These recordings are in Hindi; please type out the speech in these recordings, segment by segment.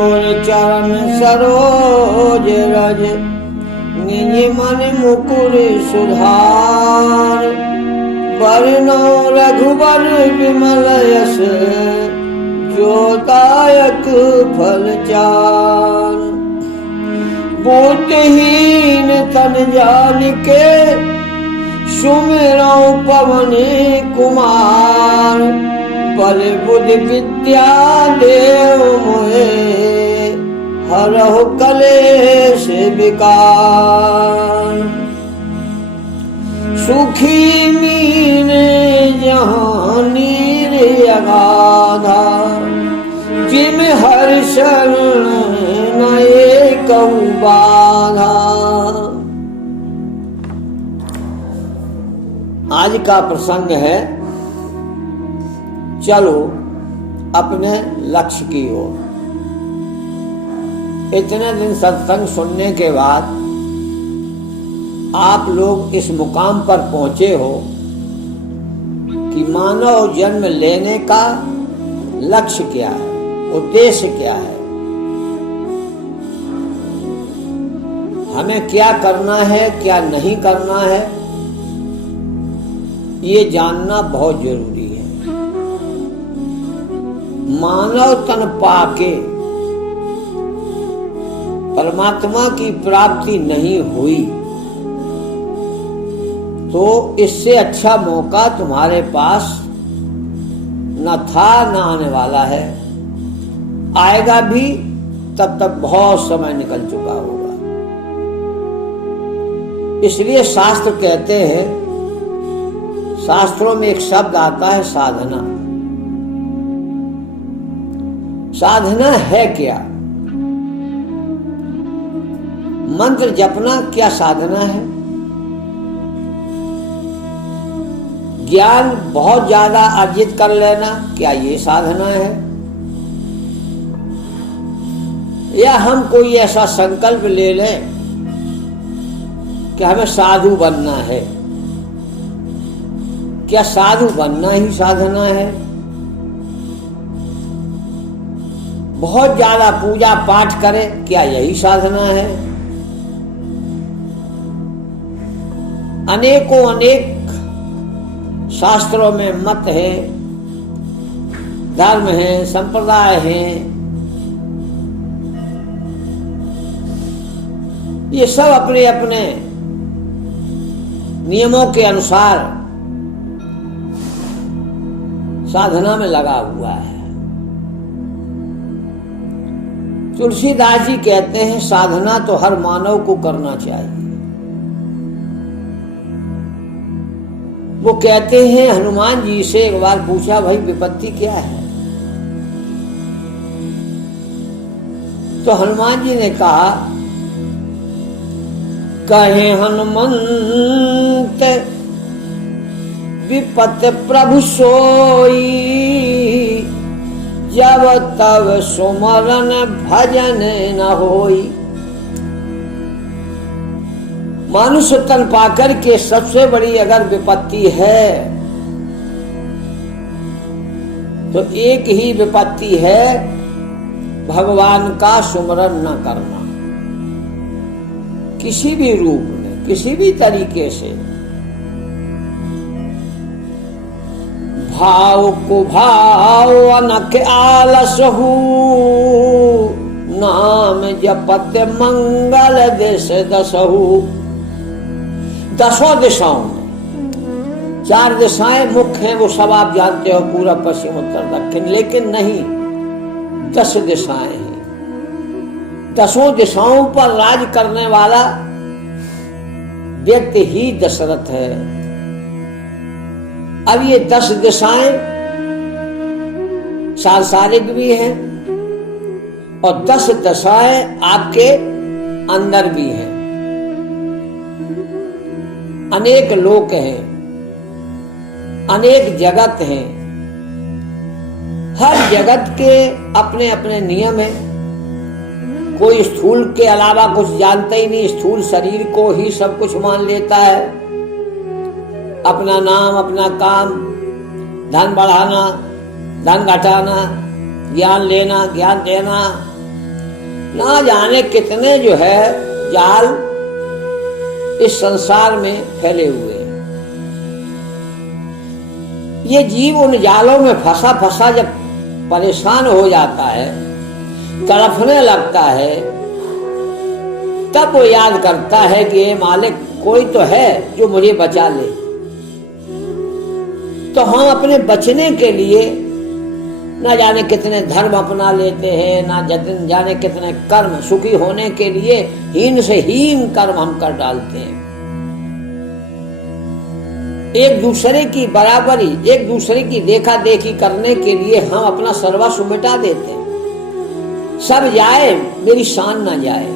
गुर चरण सरोज रज, निज मन मुकुर सुधार। बरनौ रघुबर विमल यश, जो दायक फल चार। बूतहीन तन जानिके, सुमिरौ पवन कुमार। बल बुद्धि विद्या देव मोहे, हरहु कलेश विकार। सुखी मीने जहाँ नीर अगाधा, जिम हर शरण न एकहु बाधा। आज का प्रसंग है, चलो अपने लक्ष्य की ओर। इतने दिन सत्संग सुनने के बाद आप लोग इस मुकाम पर पहुंचे हो कि मानव जन्म लेने का लक्ष्य क्या है, उद्देश्य क्या है, हमें क्या करना है, क्या नहीं करना है, ये जानना बहुत जरूरी है। मानव तन पाके परमात्मा की प्राप्ति नहीं हुई तो इससे अच्छा मौका तुम्हारे पास न था, न आने वाला है। आएगा भी तब तक बहुत समय निकल चुका होगा। इसलिए शास्त्र कहते हैं, शास्त्रों में एक शब्द आता है साधना। साधना है क्या? मंत्र जपना क्या साधना है? ज्ञान बहुत ज्यादा अर्जित कर लेना क्या ये साधना है? या हम कोई ऐसा संकल्प ले लें कि हमें साधु बनना है, क्या साधु बनना ही साधना है? बहुत ज्यादा पूजा पाठ करें क्या यही साधना है? अनेकों अनेक शास्त्रों में मत है, धर्म है, संप्रदाय है, ये सब अपने अपने नियमों के अनुसार साधना में लगा हुआ है। तुलसीदास जी कहते हैं साधना तो हर मानव को करना चाहिए। वो कहते हैं, हनुमान जी से एक बार पूछा, भाई विपत्ति क्या है? तो हनुमान जी ने कहा, कहे हनुमंत विपत्ति प्रभु सोई, जब तब सुमरन भजन न होई। मनुष्य तन पाकर के सबसे बड़ी अगर विपत्ति है तो एक ही विपत्ति है, भगवान का सुमरन न करना, किसी भी रूप में, किसी भी तरीके से। भाव को भाव अनख आलस हो, नाम जपत मंगल देश दसहु। दसों दिशाओं में 4 दिशाएं मुख्य हैं, वो सब आप जानते हो, पूरब पश्चिम उत्तर दक्षिण। लेकिन नहीं, 10 दिशाएं हैं। 10 दिशाओं पर राज करने वाला व्यक्ति ही दशरथ है। अब ये 10 दिशाएं सांसारिक भी हैं और 10 दिशाएं आपके अंदर भी हैं। अनेक लोक हैं, अनेक जगत हैं। हर जगत के अपने अपने नियम हैं। कोई स्थूल के अलावा कुछ जानता ही नहीं, स्थूल शरीर को ही सब कुछ मान लेता है। अपना नाम, अपना काम, धन बढ़ाना, धन घटाना, ज्ञान लेना, ज्ञान देना, ना जाने कितने जो है जाल इस संसार में फैले हुए हैं। ये जीव उन जालों में फंसा फंसा जब परेशान हो जाता है, तड़फने लगता है, तब वो याद करता है कि ये मालिक कोई तो है जो मुझे बचा ले। तो हम अपने बचने के लिए ना जाने कितने धर्म अपना लेते हैं, ना जाने कितने कर्म, सुखी होने के लिए हीन से हीन कर्म हम कर डालते हैं। एक दूसरे की बराबरी, एक दूसरे की देखा देखी करने के लिए हम अपना सर्वस्व मिटा देते हैं। सब जाए मेरी शान ना जाए।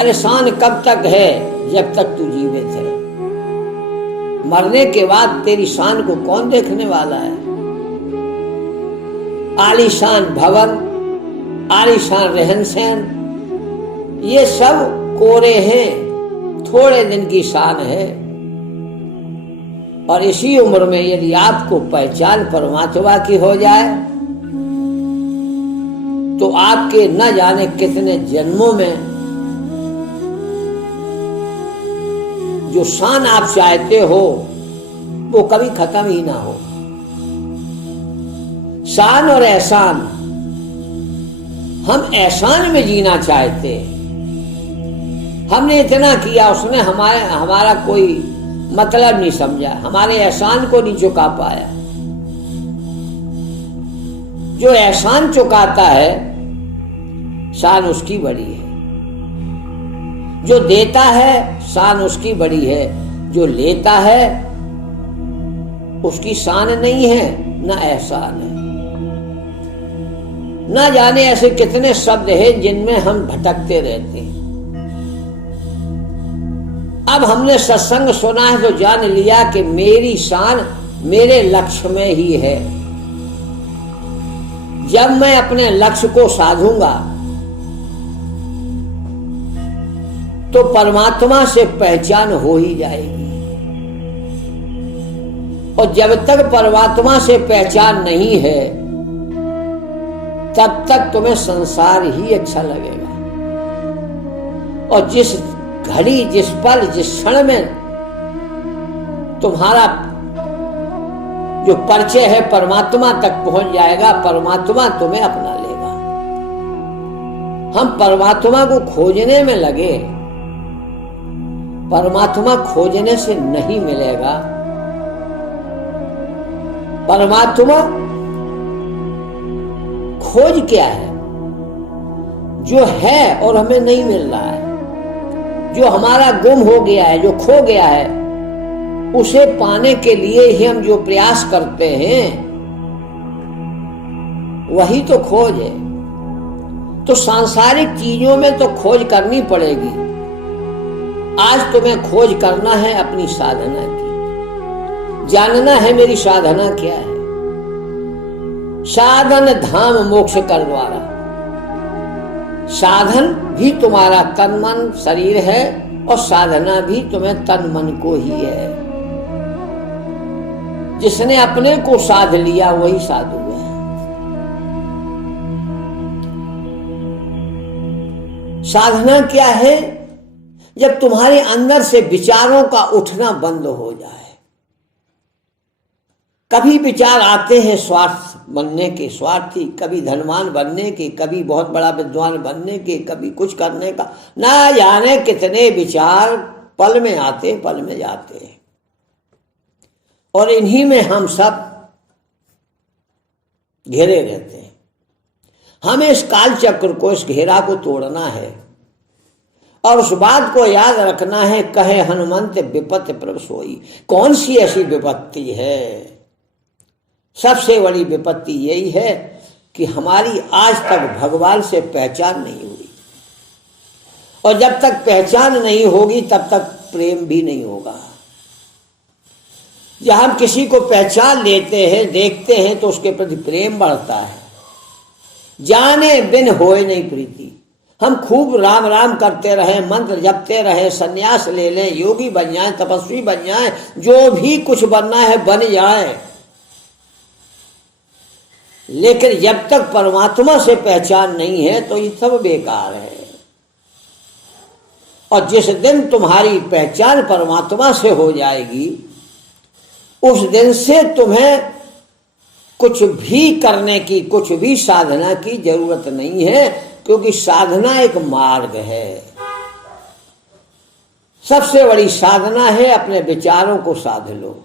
अरे शान कब तक है? जब तक तू जीवित है। मरने के बाद तेरी शान को कौन देखने वाला है? आलीशान भवन, आलीशान रहन सहन, ये सब कोरे हैं, थोड़े दिन की शान है। और इसी उम्र में यदि आपको पहचान परमात्मा की हो जाए तो आपके न जाने कितने जन्मों में जो शान आप चाहते हो वो कभी खत्म ही ना हो। शान और एहसान, हम एहसान में जीना चाहते हैं। हमने इतना किया, उसने हमारा कोई मतलब नहीं समझा, हमारे एहसान को नहीं चुका पाया। जो एहसान चुकाता है शान उसकी बड़ी है, जो देता है शान उसकी बड़ी है, जो लेता है उसकी शान नहीं है ना एहसान है। ना जाने ऐसे कितने शब्द हैं जिनमें हम भटकते रहते हैं। अब हमने सत्संग सुना है तो जान लिया कि मेरी शान मेरे लक्ष्य में ही है। जब मैं अपने लक्ष्य को साधूंगा तो परमात्मा से पहचान हो ही जाएगी। और जब तक परमात्मा से पहचान नहीं है तब तक तुम्हें संसार ही अच्छा लगेगा। और जिस घड़ी, जिस पल, जिस क्षण में तुम्हारा जो परिचय है परमात्मा तक पहुंच जाएगा, परमात्मा तुम्हें अपना लेगा। हम परमात्मा को खोजने में लगे, परमात्मा खोजने से नहीं मिलेगा। परमात्मा खोज क्या है? जो है और हमें नहीं मिल रहा है, जो हमारा गुम हो गया है, जो खो गया है, उसे पाने के लिए ही हम जो प्रयास करते हैं वही तो खोज है। तो सांसारिक चीजों में तो खोज करनी पड़ेगी। आज तुम्हें खोज करना है अपनी साधना की, जानना है मेरी साधना क्या है। साधन धाम मोक्ष कर द्वारा। साधन भी तुम्हारा तन मन शरीर है और साधना भी तुम्हें तन मन को ही है। जिसने अपने को साध लिया वही साधु है। साधना क्या है? जब तुम्हारे अंदर से विचारों का उठना बंद हो जाए। कभी विचार आते हैं स्वार्थ बनने के, स्वार्थी, कभी धनवान बनने के, कभी बहुत बड़ा विद्वान बनने के, कभी कुछ करने का, ना जाने कितने विचार पल में आते, पल में जाते हैं। और इन्हीं में हम सब घेरे रहते हैं। हमें इस काल चक्र को, इस घेरा को तोड़ना है और उस बात को याद रखना है, कहे हनुमंत विपत्ति प्रभ सोई। कौन सी ऐसी विपत्ति है? सबसे बड़ी विपत्ति यही है कि हमारी आज तक भगवान से पहचान नहीं हुई। और जब तक पहचान नहीं होगी तब तक प्रेम भी नहीं होगा। जब हम किसी को पहचान लेते हैं, देखते हैं, तो उसके प्रति प्रेम बढ़ता है। जाने बिन होए नहीं प्रीति। हम खूब राम राम करते रहे, मंत्र जपते रहे, सन्यास ले लें, योगी बन जाए, तपस्वी बन जाए, जो भी कुछ बनना है बन जाए, लेकिन जब तक परमात्मा से पहचान नहीं है तो ये सब बेकार है। और जिस दिन तुम्हारी पहचान परमात्मा से हो जाएगी उस दिन से तुम्हें कुछ भी करने की, कुछ भी साधना की जरूरत नहीं है, क्योंकि साधना एक मार्ग है। सबसे बड़ी साधना है अपने विचारों को साध लो।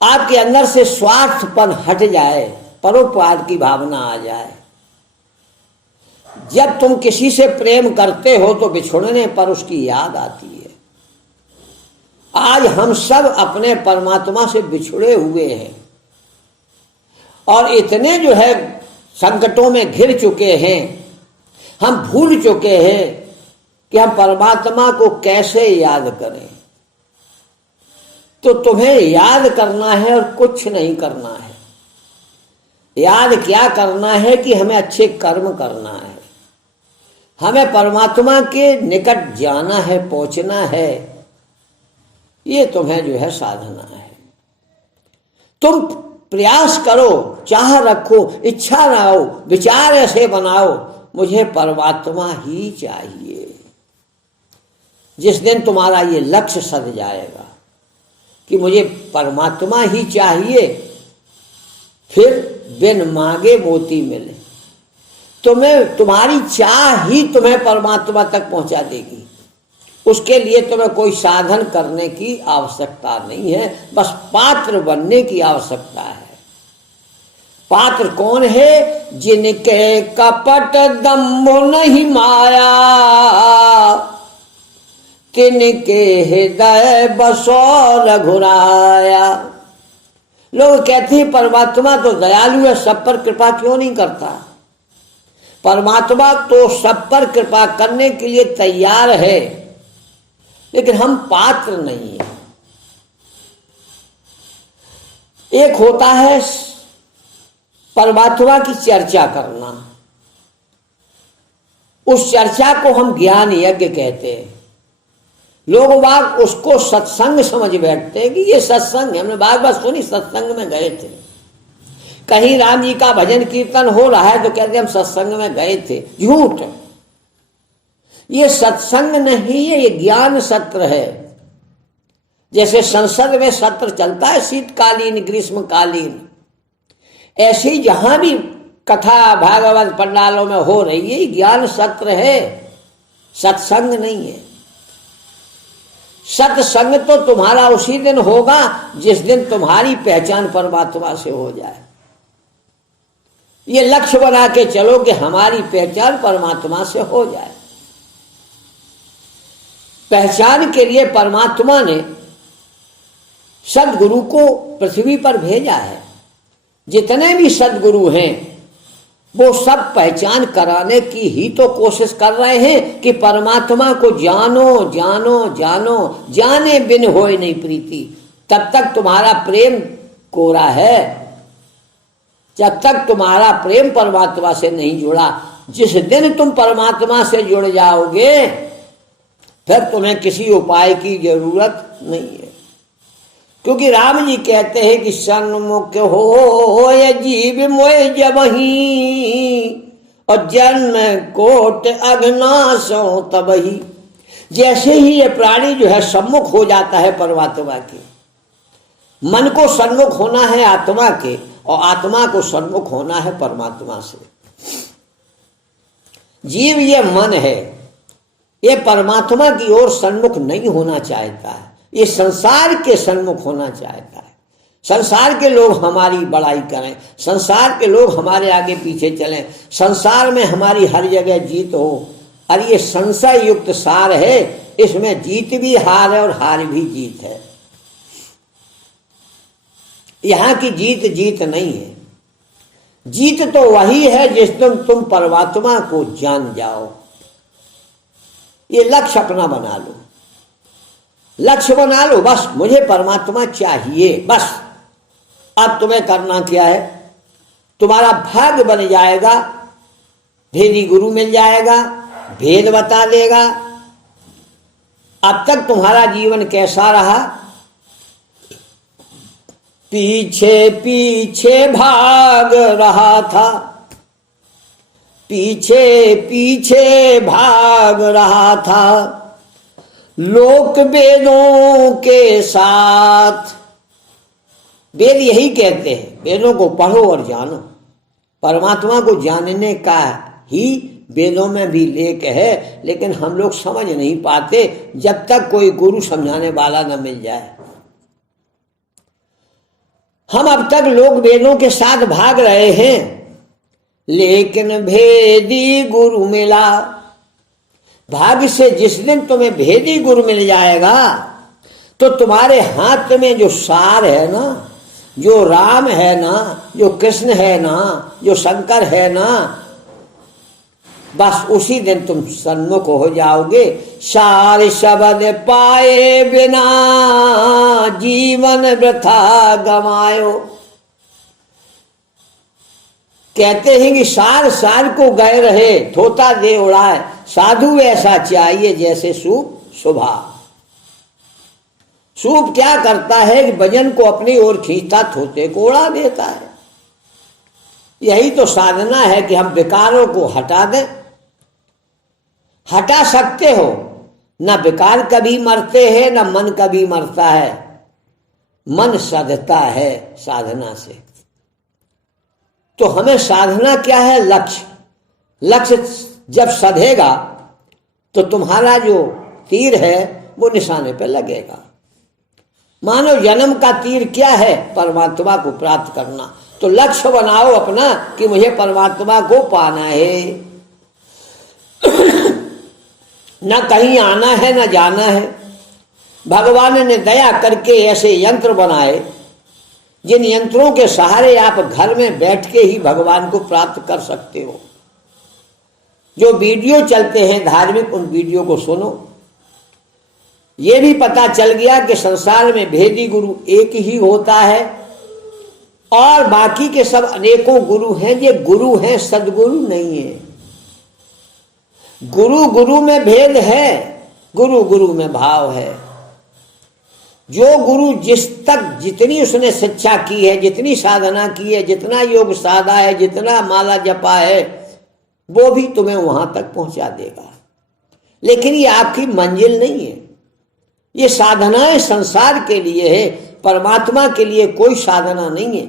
आपके अंदर से स्वार्थपन हट जाए, परोपकार की भावना आ जाए। जब तुम किसी से प्रेम करते हो तो बिछुड़ने पर उसकी याद आती है। आज हम सब अपने परमात्मा से बिछुड़े हुए हैं और इतने जो है संकटों में घिर चुके हैं, हम भूल चुके हैं कि हम परमात्मा को कैसे याद करें। तो तुम्हें याद करना है और कुछ नहीं करना है। याद क्या करना है कि हमें अच्छे कर्म करना है, हमें परमात्मा के निकट जाना है, पहुंचना है। ये तुम्हें जो है साधना है। तुम प्रयास करो, चाह रखो, इच्छा ना हो, विचार ऐसे बनाओ मुझे परमात्मा ही चाहिए। जिस दिन तुम्हारा ये लक्ष्य सध जाएगा कि मुझे परमात्मा ही चाहिए, फिर बिन मांगे मोती मिले। तुम्हारी चाह ही तुम्हें परमात्मा तक पहुंचा देगी। उसके लिए तुम्हें कोई साधन करने की आवश्यकता नहीं है, बस पात्र बनने की आवश्यकता है। पात्र कौन है? जिनके कपट दम्भ नहीं माया, तिनके हृदय बसो रघुराया। लोग कहते हैं परमात्मा तो दयालु है, सब पर कृपा क्यों नहीं करता? परमात्मा तो सब पर कृपा करने के लिए तैयार है, लेकिन हम पात्र नहीं है। एक होता है परमात्मा की चर्चा करना, उस चर्चा को हम ज्ञान यज्ञ कहते हैं। लोग बाग उसको सत्संग समझ बैठते हैं कि ये सत्संग है। हमने बार बार सुनी, सत्संग में गए थे, कहीं राम जी का भजन कीर्तन हो रहा है तो कहते हम सत्संग में गए थे। झूठ। ये सत्संग नहीं है, ये ज्ञान सत्र है। जैसे संसद में सत्र चलता है शीतकालीन, ग्रीष्मकालीन, ऐसे ही जहां भी कथा भागवत पंडालों में हो रही है, ज्ञान सत्र है, सत्संग नहीं है। सत्संग तो तुम्हारा उसी दिन होगा जिस दिन तुम्हारी पहचान परमात्मा से हो जाए। ये लक्ष्य बना के चलो कि हमारी पहचान परमात्मा से हो जाए। पहचान के लिए परमात्मा ने सद्गुरु को पृथ्वी पर भेजा है। जितने भी सद्गुरु हैं वो सब पहचान कराने की ही तो कोशिश कर रहे हैं कि परमात्मा को जानो जानो जानो, जाने बिन होए नहीं प्रीति। तब तक तुम्हारा प्रेम कोरा है, जब तक तुम्हारा प्रेम परमात्मा से नहीं जुड़ा। जिस दिन तुम परमात्मा से जुड़ जाओगे फिर तुम्हें किसी उपाय की जरूरत नहीं है। क्योंकि राम जी कहते हैं कि सन्मुख हो ये जीव मोय जबही, और जन्म कोट अघनासो तबही। जैसे ही ये प्राणी जो है सम्मुख हो जाता है परमात्मा के, मन को सन्मुख होना है आत्मा के, और आत्मा को सन्मुख होना है परमात्मा से। जीव ये मन है, ये परमात्मा की ओर सन्मुख नहीं होना चाहता है, ये संसार के सन्मुख होना चाहता है। संसार के लोग हमारी बड़ाई करें, संसार के लोग हमारे आगे पीछे चलें, संसार में हमारी हर जगह जीत हो। और ये संशय युक्त सार है, इसमें जीत भी हार है और हार भी जीत है। यहां की जीत जीत नहीं है। जीत तो वही है जिस दिन तुम परमात्मा को जान जाओ। ये लक्ष्य अपना बना लो, लक्ष्य बना लो, बस मुझे परमात्मा चाहिए, बस। अब तुम्हें करना क्या है? तुम्हारा भाग्य बन जाएगा, भेदी गुरु मिल जाएगा, भेद बता देगा। अब तक तुम्हारा जीवन कैसा रहा, पीछे पीछे भाग रहा था, पीछे पीछे भाग रहा था, लोक वेदों के साथ। वेद यही कहते हैं, वेदों को पढ़ो और जानो। परमात्मा को जानने का ही वेदों में भी लेख है, लेकिन हम लोग समझ नहीं पाते जब तक कोई गुरु समझाने वाला न मिल जाए। हम अब तक लोग वेदों के साथ भाग रहे हैं, लेकिन भेदी गुरु मिला। भाग्य से जिस दिन तुम्हें भेदी गुरु मिल जाएगा तो तुम्हारे हाथ में जो सार है ना, जो राम है ना, जो कृष्ण है ना, जो शंकर है ना, बस उसी दिन तुम सन्मुख हो जाओगे। सार शब्द पाए बिना जीवन वृथा गमायो। कहते हैं कि सार सार को गए रहे, थोता दे उड़ाए, साधु ऐसा चाहिए जैसे सूप सुभा। सूप क्या करता है कि भजन को अपनी ओर खींचता, थोते को उड़ा देता है। यही तो साधना है कि हम विकारों को हटा दें। हटा सकते हो, न विकार कभी मरते हैं न मन कभी मरता है, मन सधता है साधना से। तो हमें साधना क्या है? लक्ष्य। लक्ष्य जब सधेगा तो तुम्हारा जो तीर है वो निशाने पे लगेगा। मानव जन्म का तीर क्या है? परमात्मा को प्राप्त करना। तो लक्ष्य बनाओ अपना कि मुझे परमात्मा को पाना है, न कहीं आना है न जाना है। भगवान ने दया करके ऐसे यंत्र बनाए जिन यंत्रों के सहारे आप घर में बैठ के ही भगवान को प्राप्त कर सकते हो। जो वीडियो चलते हैं धार्मिक, उन वीडियो को सुनो। ये भी पता चल गया कि संसार में भेदी गुरु एक ही होता है और बाकी के सब अनेकों गुरु हैं। ये गुरु हैं, सदगुरु नहीं है। गुरु गुरु में भेद है, गुरु गुरु में भाव है। जो गुरु जिस तक जितनी उसने शिक्षा की है, जितनी साधना की है, जितना योग साधा है, जितना माला जपा है, वो भी तुम्हें वहां तक पहुंचा देगा। लेकिन ये आपकी मंजिल नहीं है। ये साधनाएं संसार के लिए है, परमात्मा के लिए कोई साधना नहीं है।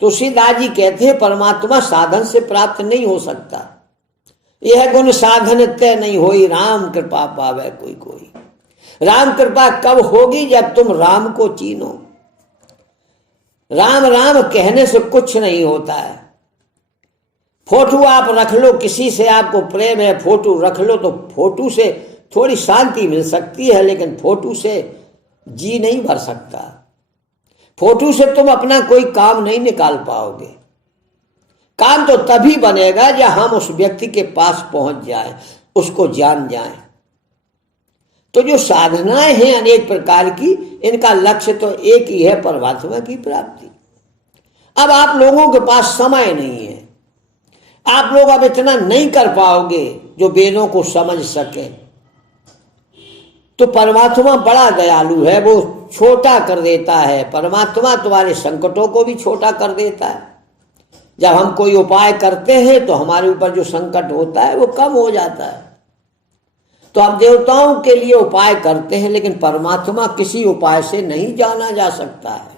तुलसीदास जी कहते हैं परमात्मा साधन से प्राप्त नहीं हो सकता। यह गुण साधन तय नहीं होई, राम कृपा पावे कोई कोई। राम कृपा कब होगी? जब तुम राम को चीनो। राम राम कहने से कुछ नहीं होता है। फोटो आप रख लो, किसी से आपको प्रेम है, फोटो रख लो, तो फोटो से थोड़ी शांति मिल सकती है, लेकिन फोटो से जी नहीं भर सकता। फोटो से तुम अपना कोई काम नहीं निकाल पाओगे। काम तो तभी बनेगा जब हम उस व्यक्ति के पास पहुंच जाएं, उसको जान जाएं। तो जो साधनाएं हैं अनेक प्रकार की, इनका लक्ष्य तो एक ही है, परमात्मा की प्राप्ति। अब आप लोगों के पास समय नहीं है, आप लोग अब इतना नहीं कर पाओगे जो वेदों को समझ सके। तो परमात्मा बड़ा दयालु है, वो छोटा कर देता है। परमात्मा तुम्हारे संकटों को भी छोटा कर देता है। जब हम कोई उपाय करते हैं तो हमारे ऊपर जो संकट होता है वो कम हो जाता है। तो हम देवताओं के लिए उपाय करते हैं, लेकिन परमात्मा किसी उपाय से नहीं जाना जा सकता है।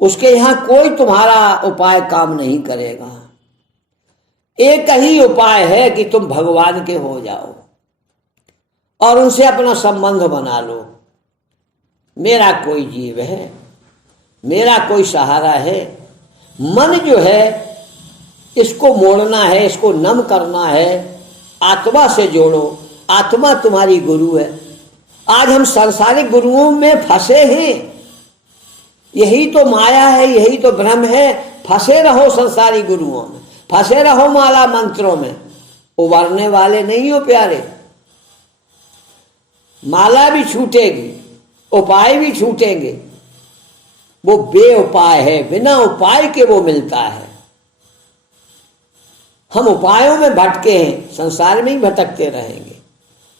उसके यहां कोई तुम्हारा उपाय काम नहीं करेगा। एक ही उपाय है कि तुम भगवान के हो जाओ और उनसे अपना संबंध बना लो। मेरा कोई जीव है, मेरा कोई सहारा है। मन जो है इसको मोड़ना है, इसको नम करना है। आत्मा से जोड़ो, आत्मा तुम्हारी गुरु है। आज हम सांसारिक गुरुओं में फंसे हैं। यही तो माया है, यही तो भ्रम है। फंसे रहो संसारी गुरुओं में, फंसे रहो माला मंत्रों में, उबरने वाले नहीं हो प्यारे। माला भी छूटेगी, उपाय भी छूटेंगे। वो बे उपाय है, बिना उपाय के वो मिलता है। हम उपायों में भटके हैं, संसार में ही भटकते रहेंगे।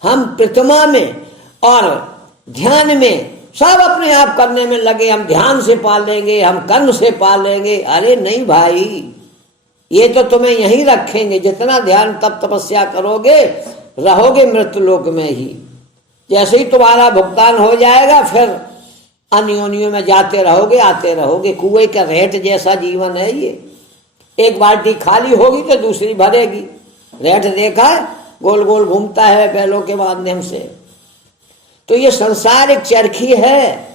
हम प्रतिमा में और ध्यान में सब अपने आप करने में लगे, हम ध्यान से पालेंगे, हम कर्म से पालेंगे। अरे नहीं भाई, ये तो तुम्हें यहीं रखेंगे। जितना ध्यान तप तपस्या करोगे रहोगे मृत्यु लोक में ही। जैसे ही तुम्हारा भुगतान हो जाएगा फिर अन्योन्यों में जाते रहोगे, आते रहोगे। कुएं का रेट जैसा जीवन है ये। एक बाल्टी खाली होगी तो दूसरी भरेगी। रेट देखा है, गोल गोल घूमता है बैलों के माध्यम से। तो ये संसार एक चरखी है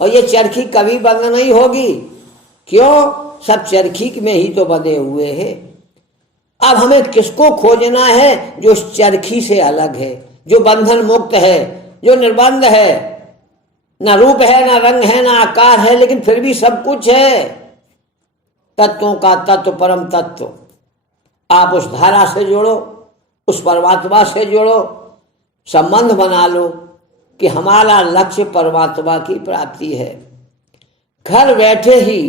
और ये चरखी कभी बंद नहीं होगी। क्यों? सब चरखी में ही तो बंधे हुए हैं। अब हमें किसको खोजना है? जो चरखी से अलग है, जो बंधन मुक्त है, जो निर्बंध है। ना रूप है, ना रंग है, ना आकार है, लेकिन फिर भी सब कुछ है। तत्वों का तत्व, परम तत्व। आप उस धारा से जुड़ो, उस परमात्मा से जुड़ो, संबंध बना लो कि हमारा लक्ष्य परमात्मा की प्राप्ति है। घर बैठे ही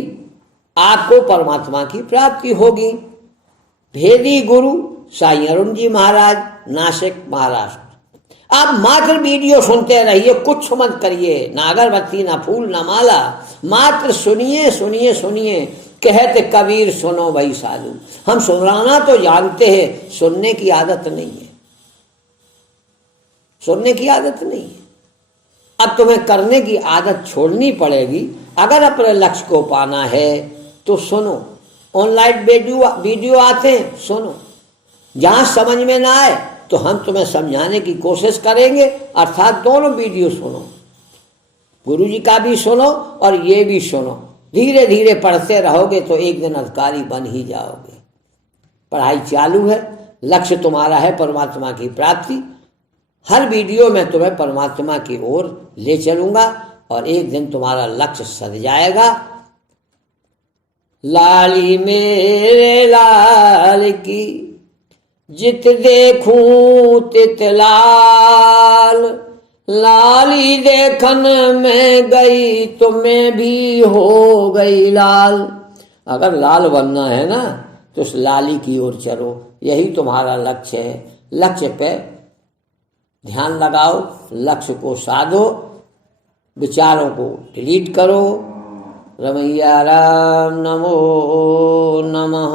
आपको परमात्मा की प्राप्ति होगी। भेदी गुरु साईं अरुण जी महाराज, नासिक, महाराष्ट्र। आप मात्र वीडियो सुनते रहिए, कुछ मत करिए, ना अगरबत्ती, ना फूल, ना माला। मात्र सुनिए सुनिए सुनिए। कहते कबीर सुनो भाई साधु। हम सुनाना तो जानते हैं, सुनने की आदत नहीं है। सुनने की आदत नहीं है। अब तुम्हें करने की आदत छोड़नी पड़ेगी। अगर अपने लक्ष्य को पाना है तो सुनो। ऑनलाइन वीडियो आते हैं, सुनो। जहां समझ में ना आए तो हम तुम्हें समझाने की कोशिश करेंगे, अर्थात दोनों वीडियो सुनो। गुरु जी का भी सुनो और ये भी सुनो। धीरे धीरे पढ़ते रहोगे तो एक दिन अधिकारी बन ही जाओगे। पढ़ाई चालू है, लक्ष्य तुम्हारा है परमात्मा की प्राप्ति। हर वीडियो में तुम्हें परमात्मा की ओर ले चलूंगा और एक दिन तुम्हारा लक्ष्य सध जाएगा। लाली मेरे लाल की जित देखूं तित लाल, लाली देखन में गई तो मैं भी हो गई लाल। अगर लाल बनना है ना तो उस लाली की ओर चलो, यही तुम्हारा लक्ष्य है। लक्ष्य पे ध्यान लगाओ, लक्ष्य को साधो, विचारों को डिलीट करो। रमैया राम नमो नमः।